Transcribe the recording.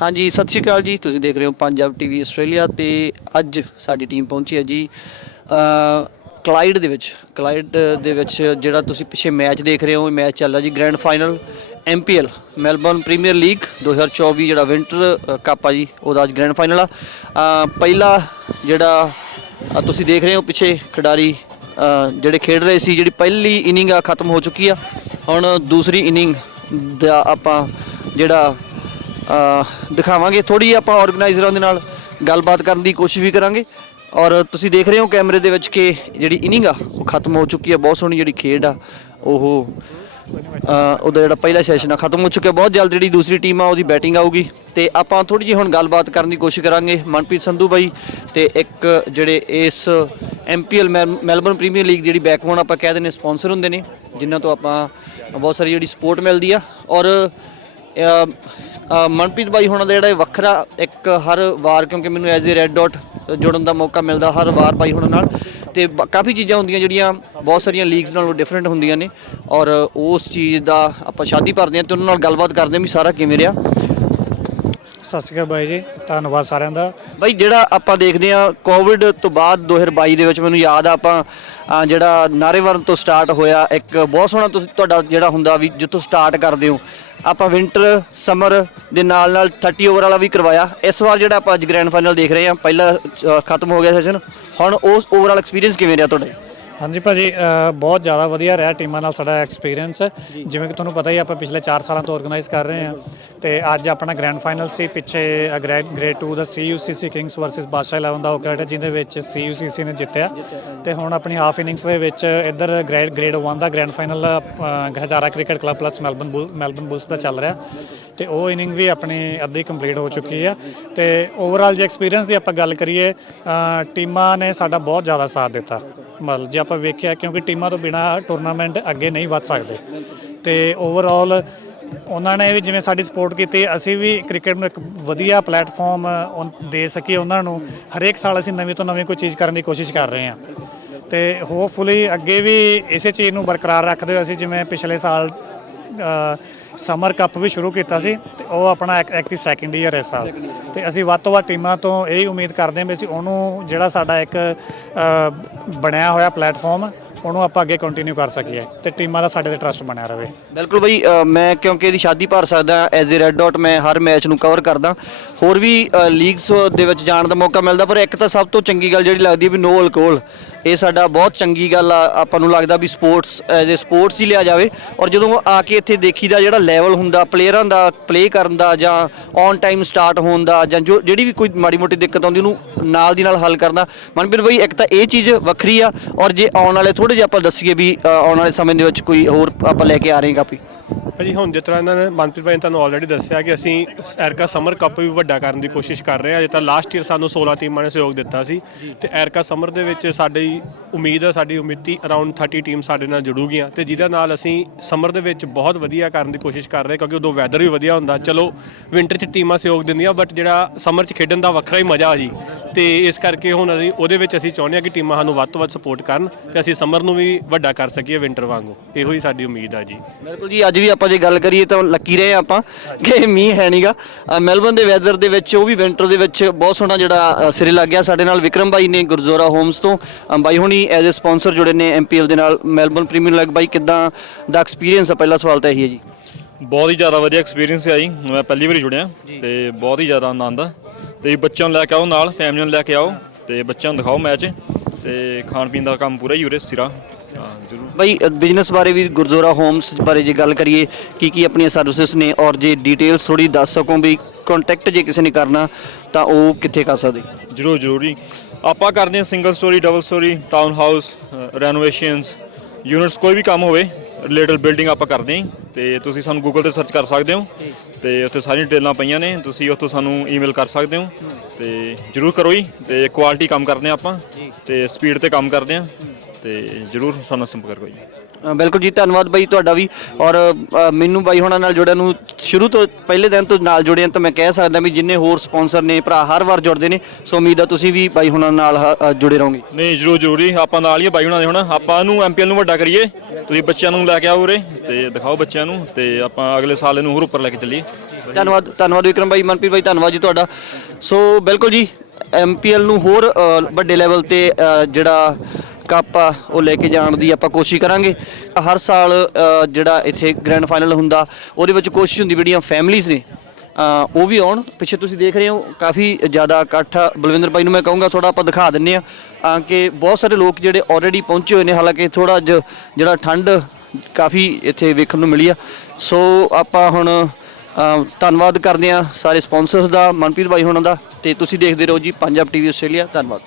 ਹਾਂਜੀ ਸਤਿ ਸ਼੍ਰੀ ਅਕਾਲ ਜੀ। ਤੁਸੀਂ ਦੇਖ ਰਹੇ ਹੋ ਪੰਜਾਬ ਟੀਵੀ ਆਸਟ੍ਰੇਲੀਆ ਤੇ ਅੱਜ ਸਾਡੀ ਟੀਮ ਪਹੁੰਚੀ ਹੈ ਜੀ ਅ, ਕਲਾਈਡ ਦੇ ਵਿੱਚ। ਕਲਾਈਡ ਦੇ ਵਿੱਚ ਜਿਹੜਾ ਤੁਸੀਂ ਪਿੱਛੇ ਮੈਚ ਦੇਖ ਰਹੇ ਹੋ ਇਹ ਮੈਚ ਚੱਲ ਰਿਹਾ ਜੀ grand final MPL Melbourne premier league 2024 ਜਿਹੜਾ ਵਿੰਟਰ ਕੱਪ ਆ ਜੀ ਉਹਦਾ ਅੱਜ ਗ੍ਰੈਂਡ ਫਾਈਨਲ ਆ। ਪਹਿਲਾ ਜਿਹੜਾ ਤੁਸੀਂ ਦੇਖ ਰਹੇ ਹੋ ਪਿੱਛੇ ਖਿਡਾਰੀ ਜਿਹੜੇ ਖੇਡ ਰਹੇ ਸੀ ਜਿਹੜੀ ਪਹਿਲੀ ਇਨਿੰਗ ਆ ਖਤਮ ਹੋ ਚੁੱਕੀ ਆ। ਹੁਣ ਦੂਸਰੀ ਇਨਿੰਗ ਦਾ ਆਪਾਂ ਜਿਹੜਾ ਦਿਖਾਵਾਂਗੇ। ਥੋੜੀ ਆਪਾਂ ਆਰਗੇਨਾਈਜ਼ਰਾਂ ਦੇ ਨਾਲ ਗੱਲਬਾਤ ਕਰਨ ਦੀ ਕੋਸ਼ਿਸ਼ ਵੀ ਕਰਾਂਗੇ। ਔਰ ਤੁਸੀਂ ਦੇਖ ਰਹੇ ਹੋ ਕੈਮਰੇ ਦੇ ਵਿੱਚ ਕਿ ਜਿਹੜੀ ਇਨਿੰਗ ਆ, ਉਹ ਖਤਮ ਹੋ ਚੁੱਕੀ ਆ। ਬਹੁਤ ਸੋਹਣੀ ਜਿਹੜੀ ਖੇਡ ਆ, ਉਹ ਉਹਦਾ ਜਿਹੜਾ ਪਹਿਲਾ ਸੈਸ਼ਨ ਆ, ਖਤਮ ਹੋ ਚੁੱਕਿਆ। ਬਹੁਤ ਜਲਦ ਜਿਹੜੀ ਦੂਸਰੀ ਟੀਮ ਆ, ਉਹਦੀ ਬੈਟਿੰਗ ਆਊਗੀ। ਤੇ ਆਪਾਂ ਥੋੜੀ ਜਿਹੀ ਹੁਣ ਗੱਲਬਾਤ ਕਰਨ ਦੀ ਕੋਸ਼ਿਸ਼ ਕਰਾਂਗੇ ਮਨਪ੍ਰੀਤ ਸੰਧੂ ਬਾਈ ਤੇ ਇੱਕ ਜਿਹੜੇ ਇਸ ਐਮਪੀਐਲ ਮੈਲਬੌਰਨ ਪ੍ਰੀਮੀਅਰ ਲੀਗ ਜਿਹੜੀ ਬੈਕਬੋਨ ਆਪਾਂ ਕਹਿ ਦਿੰਦੇ ਸਪਾਂਸਰ ਹੁੰਦੇ ਨੇ, ਜਿਨ੍ਹਾਂ ਤੋਂ ਆਪਾਂ ਬਹੁਤ ਸਾਰੀ ਜਿਹੜੀ ਸਪੋਰਟ ਮਿਲਦੀ ਆ। ਔਰ ਮਨਪ੍ਰੀਤ ਬਾਈ ਹੁਣਾਂ ਦਾ ਜਿਹੜਾ ਵੱਖਰਾ ਇੱਕ ਹਰ ਵਾਰ ਕਿਉਂਕਿ ਮੈਨੂੰ ਐਜ਼ ਅ ਰੈੱਡ ਡਾਟ ਜੁੜਨ ਦਾ ਮੌਕਾ ਮਿਲਦਾ ਹਰ ਵਾਰ ਬਾਈ ਹੁਣਾਂ ਨਾਲ। ਤੇ ਬ- ਕਾਫੀ ਚੀਜ਼ਾਂ ਹੁੰਦੀਆਂ ਜਿਹੜੀਆਂ ਬਹੁਤ ਸਾਰੀਆਂ ਲੀਗਸ ਨਾਲੋਂ ਡਿਫਰੈਂਟ ਹੁੰਦੀਆਂ ਨੇ। ਔਰ ਉਸ ਚੀਜ਼ ਦਾ ਆਪਾਂ ਸ਼ਾਦੀ ਭਰਦੇ ਹਾਂ ਤੇ ਉਹਨਾਂ ਨਾਲ ਗੱਲਬਾਤ ਕਰਦੇ ਹਾਂ ਵੀ ਸਾਰਾ ਕਿਵੇਂ ਰਿਹਾ। ਸਤਿ ਸ਼੍ਰੀ ਅਕਾਲ ਬਾਈ ਜੀ ਧੰਨਵਾਦ ਸਾਰਿਆਂ ਦਾ। ਬਾਈ ਜਿਹੜਾ ਆਪਾਂ ਦੇਖਦੇ ਆ ਕੋਵਿਡ ਤੋਂ ਬਾਅਦ 2022 ਦੇ ਵਿੱਚ ਮੈਨੂੰ ਯਾਦ ਆ ਆਪਾਂ ਅ, ਜਿਹੜਾ ਨਾਰੇਵਰਨ ਤੋਂ ਸਟਾਰਟ ਹੋਇਆ ਇੱਕ ਬਹੁਤ ਸੋਹਣਾ ਤੁਸੀਂ ਤੁਹਾਡਾ ਜਿਹੜਾ ਹੁੰਦਾ ਵੀ ਜਿੱਥੋਂ ਸਟਾਰਟ ਕਰਦੇ ਹੋ। ਆਪਾਂ ਵਿੰਟਰ ਸਮਰ ਦੇ ਨਾਲ ਨਾਲ 30 ਓਵਰ ਵਾਲਾ ਵੀ ਕਰਵਾਇਆ। ਇਸ ਵਾਰ ਜਿਹੜਾ ਆਪਾਂ ਅੱਜ ਗ੍ਰੈਂਡ ਫਾਈਨਲ ਦੇਖ ਰਹੇ ਆ ਪਹਿਲਾ ਅ, ਖਤਮ ਹੋ ਗਿਆ ਸੈਸ਼ਨ ਹੁਣ ਉਸ ਓਵਰਆਲ ਐਕਸਪੀਰੀਅੰਸ ਕਿਵੇਂ ਰਿਹਾ ਤੁਹਾਡਾ? ਹਾਂਜੀ ਭਾਜੀ ਅ, ਬਹੁਤ ਜ਼ਿਆਦਾ ਵਧੀਆ ਰਿਹਾ ਟੀਮਾਂ ਨਾਲ ਸਾਡਾ ਐਕਸਪੀਰੀਅੰਸ ਜਿਵੇਂ ਕਿ ਤੁਹਾਨੂੰ ਪਤਾ ਹੀ ਆ, ਆਪਾਂ ਪਿਛਲੇ 4 ਸਾਲਾਂ ਤੋਂ ਆਰਗੇਨਾਈਜ਼ ਕਰ ਰਹੇ ਹਾਂ। ਤੇ ਅੱਜ ਆਪਣਾ ਗ੍ਰੈਂਡ ਫਾਈਨਲ ਸੀ, ਪਿੱਛੇ ਗ੍ਰੇਡ 2 ਦਾ CUCC ਕਿੰਗਸ ਵਰਸਸ ਬਾਦਸ਼ਾਹ 11 ਦਾ ਹੋਇਆ ਹੈ ਜਿਹਦੇ ਵਿੱਚ CUCC ਨੇ ਜਿੱਤਿਆ। ਤੇ ਹੁਣ ਆਪਣੀ ਹਾਫ ਇਨਿੰਗਸ ਦੇ ਵਿੱਚ ਇੱਧਰ ਗ੍ਰੇਡ ਗ੍ਰੇਡ 1 ਦਾ grand final Hazara cricket club plus Melbourne bull Melbourne bulls ਦਾ ਚੱਲ ਰਿਹਾ। ਤੇ ਉਹ ਇਨਿੰਗ ਵੀ ਆਪਣੀ ਅੱਧੀ ਕੰਪਲੀਟ ਹੋ ਚੁੱਕੀ ਹੈ ਤੇ ਓਵਰਆਲ ਜੇ ਐਕਸਪੀਰੀਅੰਸ ਦੀ ਆਪਾਂ ਗੱਲ ਕਰੀਏ ਟੀਮਾਂ ਨੇ ਸਾਡਾ ਬਹੁਤ ਜ਼ਿਆਦਾ ਸਾਥ ਦਿੱਤਾ। ਮਤਲਬ ਜੇ ਆਪਾਂ ਵੇਖਿਆ, ਕਿਉਂਕਿ ਟੀਮਾਂ ਤੋਂ ਬਿਨਾ ਟੂਰਨਾਮੈਂਟ ਅੱਗੇ ਨਹੀਂ ਵੱਧ ਸਕਦੇ। ਤੇ ਓਵਰਆਲ ਉਹਨਾਂ ਨੇ ਵੀ ਜਿਵੇਂ ਸਾਡੀ ਸਪੋਰਟ ਕੀਤੀ, ਅਸੀਂ ਵੀ ਕ੍ਰਿਕਟ ਨੂੰ ਇੱਕ ਵਧੀਆ ਪਲੇਟਫਾਰਮ ਦੇ ਸਕੀਏ ਉਹਨਾਂ ਨੂੰ। ਹਰੇਕ ਸਾਲ ਅਸੀਂ ਨਵੀਂ ਤੋਂ ਨਵੀਂ ਕੋਈ ਚੀਜ਼ ਕਰਨ ਦੀ ਕੋਸ਼ਿਸ਼ ਕਰ ਰਹੇ ਹਾਂ। ਤੇ ਹੋਪਫੁਲੀ ਅੱਗੇ ਵੀ ਇਸੇ ਚੀਜ਼ ਨੂੰ ਬਰਕਰਾਰ ਰੱਖਦੇ ਹੋਏ ਅਸੀਂ ਜਿਵੇਂ ਪਿਛਲੇ ਸਾਲ ਸਮਰ ਕੱਪ ਵੀ ਸ਼ੁਰੂ ਕੀਤਾ ਸੀ, ਤੇ ਉਹ ਆਪਣਾ ਇੱਕ ਇੱਕ ਦੀ ਸੈਕੰਡ ਈਅਰ ਇਸ ਸਾਲ। ਤੇ ਅਸੀਂ ਵੱਧ ਤੋਂ ਵੱਧ ਟੀਮਾਂ ਤੋਂ ਇਹ ਉਮੀਦ ਕਰਦੇ ਹਾਂ ਵੀ ਅਸੀਂ ਉਹਨੂੰ ਜਿਹੜਾ ਸਾਡਾ ਇੱਕ ਬਣਿਆ ਹੋਇਆ ਪਲੇਟਫਾਰਮ ਉਹਨੂੰ ਆਪਾਂ ਅੱਗੇ ਕੰਟੀਨਿਊ ਕਰ ਸਕੀਏ ਤੇ ਟੀਮਾਂ ਦਾ ਸਾਡੇ ਤੇ ਟਰਸਟ ਬਣਿਆ ਰਹੇ। ਬਿਲਕੁਲ ਬਈ ਅ, ਮੈਂ ਕਿਉਂਕਿ ਇਹਦੀ ਸ਼ਾਦੀ ਭਰ ਸਕਦਾ ਐਜ਼ ਅ ਰੈੱਡ ਡਾਟ ਮੈਂ ਹਰ ਮੈਚ ਨੂੰ ਕਵਰ ਕਰਦਾ। ਹੋਰ ਵੀ ਲੀਗਸ ਦੇ ਵਿੱਚ ਜਾਣ ਦਾ ਮੌਕਾ ਮਿਲਦਾ ਪਰ ਇੱਕ ਤਾਂ ਸਭ ਤੋਂ ਚੰਗੀ ਗੱਲ ਜਿਹੜੀ ਲੱਗਦੀ ਹੈ ਵੀ ਨੋ ਅਲਕੋਹਲ ਇਹ ਸਾਡਾ ਬਹੁਤ ਚੰਗੀ ਗੱਲ ਆ, ਆਪਾਂ ਨੂੰ ਲੱਗਦਾ ਵੀ ਸਪੋਰਟਸ ਐਜ਼ ਅ ਸਪੋਰਟਸ ਹੀ ਲਿਆ ਜਾਵੇ ਔਰ ਜਦੋਂ ਆ ਕੇ ਇੱਥੇ ਦੇਖੀਦਾ ਜਿਹੜਾ ਲੈਵਲ ਹੁੰਦਾ ਪਲੇਅਰਾਂ ਦਾ ਪਲੇ ਕਰਨ ਦਾ ਜਾਂ ਔਨ ਟਾਈਮ ਸਟਾਰਟ ਹੋਣ ਦਾ ਜਾਂ ਜੋ, ਜਿਹੜੀ ਵੀ ਕੋਈ ਮਾੜੀ ਮੋਟੀ ਦਿੱਕਤ ਆਉਂਦੀ ਉਹਨੂੰ ਨਾਲ ਦੀ ਨਾਲ ਹੱਲ ਕਰਨਾ ਮਨਪ੍ਰੀਤ ਬਈ, ਇੱਕ ਤਾਂ ਇਹ ਚੀਜ਼ ਵੱਖਰੀ ਆ ਔਰ ਜੇ ਆਉਣ ਵਾਲੇ ਥੋੜੇ ਜਿਹਾ ਆਪਾਂ ਦੱਸੀਏ ਵੀ ਆਉਣ ਵਾਲੇ ਸਮੇਂ ਦੇ ਵਿੱਚ ਕੋਈ ਹੋਰ ਆਪਾਂ ਲੈ ਕੇ ਆ ਰਹੇ ਹਾਂ ਕਾਪੀ ਭਾਜੀ, ਹੁਣ ਜਿਸ ਤਰ੍ਹਾਂ ਇਹਨਾਂ ਨੇ ਮਨਪ੍ਰੀਤ ਭਾਈ ਨੇ ਤੁਹਾਨੂੰ ਆਲਰੇਡੀ ਦੱਸਿਆ ਕਿ ਅਸੀਂ ਐਰਕਾ ਸਮਰ ਕੱਪ ਵੀ ਵੱਡਾ ਕਰਨ ਦੀ ਕੋਸ਼ਿਸ਼ ਕਰ ਰਹੇ ਹਾਂ। ਜਿੱਦਾਂ ਲਾਸਟ ਈਅਰ ਸਾਨੂੰ 16 ਟੀਮਾਂ ਨੇ ਸਹਿਯੋਗ ਦਿੱਤਾ ਸੀ। ਤੇ ਐਰਕਾ ਸਮਰ ਦੇ ਵਿੱਚ ਸਾਡੀ ਉਮੀਦ ਹੈ ਸਾਡੀ ਉਮੀਦੀ ਅਰਾਊਂਡ 30 ਟੀਮ ਸਾਡੇ ਨਾਲ ਜੁੜੂਗੀਆਂ ਤੇ ਜਿਹਦੇ ਨਾਲ ਅਸੀਂ ਸਮਰ ਦੇ ਵਿੱਚ ਬਹੁਤ ਵਧੀਆ ਕਰਨ ਦੀ ਕੋਸ਼ਿਸ਼ ਕਰ ਰਹੇ ਕਿਉਂਕਿ ਉਦੋਂ ਵੈਦਰ ਵੀ ਵਧੀਆ ਹੁੰਦਾ। ਚਲੋ ਵਿੰਟਰ 'ਚ ਟੀਮਾਂ ਸਹਿਯੋਗ ਦਿੰਦੀਆਂ ਬਟ ਜਿਹੜਾ ਸਮਰ 'ਚ ਖੇਡਣ ਦਾ ਵੱਖਰਾ ਹੀ ਮਜ਼ਾ ਆ ਜੀ। ਤੇ ਇਸ ਕਰਕੇ ਹੁਣ ਅਸੀਂ, ਉਹਦੇ ਵਿੱਚ ਅਸੀਂ ਚਾਹੁੰਦੇ ਹਾਂ ਕਿ ਟੀਮਾਂ ਸਾਨੂੰ ਵੱਧ ਤੋਂ ਵੱਧ ਸਪੋਰਟ ਕਰਨ ਤੇ ਅਸੀਂ ਸਮਰ ਨੂੰ ਵੀ ਵੱਡਾ ਕਰ ਸਕੀਏ ਵਿੰਟਰ ਵਾਂਗੂ। ਇਹੋ ਹੀ ਸਾਡੀ ਉਮੀਦ ਆ ਜੀ। ਬਿਲਕੁਲ ਜੀ, ਅੱਜ ਵੀ ਆਪਾਂ ਜੇ ਗੱਲ ਕਰੀਏ ਤਾਂ ਲੱਕੀ ਰਹੇ ਹਾਂ ਆਪਾਂ, ਕਿ ਮੀਂਹ ਹੈ ਨਹੀਂਗਾ ਮੈਲਬਨ ਦੇ ਵੈਦਰ ਦੇ ਵਿੱਚ, ਉਹ ਵੀ ਵਿੰਟਰ ਦੇ ਵਿੱਚ ਬਹੁਤ ਸੋਹਣਾ ਜਿਹੜਾ ਸਿਰੇ ਲੱਗ ਗਿਆ ਸਾਡੇ ਨਾਲ। ਵਿਕਰਮ ਬਾਈ ਨੇ ਗੁਰਜ਼ੋਰਾ ਹੋਮਸ ਤੋਂ। ਬਾਈ ਹੁਣੀ ਐਜ਼ ਅ ਸਪਾਂਸਰ ਜੁੜੇ ਨੇ ਐਮਪੀਐਲ ਦੇ ਨਾਲ। ਮੈਲਬਨ ਪ੍ਰੀਮੀਅਰ ਲੀਗ ਬਾਈ ਕਿਦਾਂ ਦਾ ਐਕਸਪੀਰੀਅੰਸ ਆ? ਪਹਿਲਾ ਸਵਾਲ ਤਾਂ ਇਹੀ ਹੈ ਜੀ। ਬਹੁਤ ਹੀ ਜ਼ਿਆਦਾ ਵਧੀਆ ਐਕਸਪੀਰੀਅੰਸ ਹੈ ਜੀ। ਮੈਂ ਪਹਿਲੀ ਵਾਰੀ ਜੁੜਿਆ ਤੇ ਬਹੁਤ ਹੀ ਜ਼ਿਆਦਾ ਆਨੰਦ ਆ। ਤੇ ਬੱਚਿਆਂ ਨੂੰ ਲੈ ਕੇ ਆਓ ਨਾਲ ਫੈਮਿਲੀ ਨੂੰ ਲੈ ਕੇ ਆਓ ਤੇ ਬੱਚਿਆਂ ਨੂੰ ਦਿਖਾਓ ਮੈਚ ਤੇ ਖਾਣ ਪੀਣ ਦਾ ਕੰਮ ਪੂਰਾ ਹੀ ਉਰੇ ਸਿਰਾ। ਬਾਈ ਬਿਜ਼ਨਸ ਬਾਰੇ ਵੀ ਗੁਰਜ਼ੋਰਾ ਹੋਮਸ ਬਾਰੇ ਜੇ ਗੱਲ ਕਰੀਏ ਕੀ ਕੀ ਆਪਣੀਆਂ ਸਰਵਿਸਿਜ਼ ਨੇ? ਔਰ ਜੇ ਡਿਟੇਲਸ ਥੋੜੀ ਦੱਸ ਸਕੋ ਵੀ ਕੰਟੈਕਟ ਜੇ ਕਿਸੇ ਨੇ ਕਰਨਾ ਤਾਂ ਉਹ ਕਿੱਥੇ ਕਰ ਸਕਦੇ? ਜ਼ਰੂਰ ਜ਼ਰੂਰ ਆਪਾਂ ਕਰਦੇ ਹਾਂ single storey double storey town house renovations units ਕੋਈ ਵੀ ਕੰਮ ਹੋਵੇ ਰਿਲੇਟਡ ਬਿਲਡਿੰਗ ਆਪਾਂ ਕਰਦੇ ਹਾਂ ਤੇ ਤੁਸੀਂ ਸਾਨੂੰ ਗੂਗਲ ਤੇ ਸਰਚ ਕਰ ਸਕਦੇ ਹੋ। ਤੇ ਉੱਥੇ ਸਾਰੀਆਂ ਡਿਟੇਲਾਂ ਪਈਆਂ ਨੇ ਤੁਸੀਂ ਉੱਥੋਂ ਸਾਨੂੰ ਈਮੇਲ ਕਰ ਸਕਦੇ ਹੋ। ਤੇ ਜਰੂਰ ਕਰੋ ਜੀ ਤੇ ਕੁਆਲਿਟੀ ਕੰਮ ਕਰਦੇ ਹਾਂ ਆਪਾਂ। ਤੇ ਸਪੀਡ ਤੇ ਕੰਮ ਕਰਦੇ ਹਾਂ। ਤੇ ਜਰੂਰ ਸਾਨੂੰ ਸੰਪਰਕ ਕਰੋ ਜੀ। ਅ, ਬਿਲਕੁਲ ਜੀ ਧੰਨਵਾਦ ਬਾਈ ਤੁਹਾਡਾ ਵੀ। ਔਰ ਅ, ਮੈਨੂੰ ਬਾਈ ਹੁਣਾਂ ਨਾਲ ਜੁੜਿਆ ਨੂੰ ਸ਼ੁਰੂ ਤੋਂ ਪਹਿਲੇ ਦਿਨ ਤੋਂ ਨਾਲ ਜੁੜੇ ਹਾਂ ਤਾਂ ਮੈਂ ਕਹਿ ਸਕਦਾ ਵੀ ਜਿੰਨੇ ਹੋਰ ਸਪਾਂਸਰ ਨੇ ਭਰਾ ਹਰ ਵਾਰ ਜੁੜਦੇ ਨੇ ਸੋ ਉਮੀਦ ਆ ਤੁਸੀਂ ਵੀ ਬਾਈ ਹੁਣਾਂ ਨਾਲ ਹ- ਅ, ਜੁੜੇ ਰਹੋਗੇ। ਨਹੀਂ ਜ਼ਰੂਰ ਜ਼ਰੂਰੀ ਆਪਾਂ ਨਾਲ ਹੀ ਆ ਬਾਈ ਹੁਣਾਂ ਦੇ ਹੁਣ। ਆਪਾਂ ਇਹਨੂੰ ਐਮਪੀਐਲ ਨੂੰ ਵੱਡਾ ਕਰੀਏ। ਤੁਸੀਂ ਬੱਚਿਆਂ ਨੂੰ ਲੈ ਕੇ ਆਓ ਉਰੇ ਤੇ ਦਿਖਾਓ ਬੱਚਿਆਂ ਨੂੰ ਤੇ ਆਪਾਂ ਅਗਲੇ ਸਾਲ ਇਹਨੂੰ ਹੋਰ ਉੱਪਰ ਲੈ ਕੇ ਚੱਲੀਏ। ਧੰਨਵਾਦ ਧੰਨਵਾਦ ਵਿਕਰਮ ਭਾਈ ਮਨਪ੍ਰੀਤ ਭਾਈ ਧੰਨਵਾਦ ਜੀ ਤੁਹਾਡਾ। ਸੋ ਬਿਲਕੁਲ ਜੀ ਐਮਪੀਐਲ ਨੂੰ ਹੋਰ ਅ, ਵੱਡੇ ਲੈਵਲ ਤੇ ਅ, ਜਿਹੜਾ ਕੱਪ ਆ ਉਹ ਲੈ ਕੇ ਜਾਣ ਦੀ ਆਪਾਂ ਕੋਸ਼ਿਸ਼ ਕਰਾਂਗੇ। ਹਰ ਸਾਲ ਅ, ਜਿਹੜਾ ਇੱਥੇ ਗ੍ਰੈਂਡ ਫਾਈਨਲ ਹੁੰਦਾ ਉਹਦੇ ਵਿੱਚ ਕੋਸ਼ਿਸ਼ ਹੁੰਦੀ ਜਿਹੜੀਆਂ ਫੈਮਲੀਆਂ ਨੇ। ਅ, ਉਹ ਵੀ ਆਉਣ। ਪਿੱਛੇ ਤੁਸੀਂ ਦੇਖ ਰਹੇ ਹੋ ਕਾਫੀ ਜ਼ਿਆਦਾ ਇਕੱਠ ਆ। ਬਲਵਿੰਦਰ ਭਾਈ ਨੂੰ ਮੈਂ ਕਹੂੰਗਾ ਥੋੜਾ ਆਪਾਂ ਦਿਖਾ ਦਿੰਨੇ ਆ ਕਿ ਬਹੁਤ ਸਾਰੇ ਲੋਕ ਜਿਹੜੇ ਆਲਰੇਡੀ ਪਹੁੰਚੇ ਹੋਏ ਨੇ ਹਾਲਾਂਕਿ ਥੋੜਾ ਜਿਹੜਾ ਠੰਡ ਕਾਫੀ ਇੱਥੇ ਵੇਖਣ ਨੂੰ ਮਿਲੀ ਆ। ਸੋ ਆਪਾਂ ਹੁਣ ਅ, ਧੰਨਵਾਦ ਕਰਦੇ ਆ ਸਾਰੇ ਸਪਾਂਸਰਸ ਦਾ ਮਨਪ੍ਰੀਤ ਭਾਈ ਹੋਣਾ ਦਾ। ਤੇ ਤੁਸੀਂ ਦੇਖਦੇ ਰਹੋ ਜੀ ਪੰਜਾਬ ਟੀਵੀ ਆਸਟ੍ਰੇਲੀਆ ਧੰਨਵਾਦ।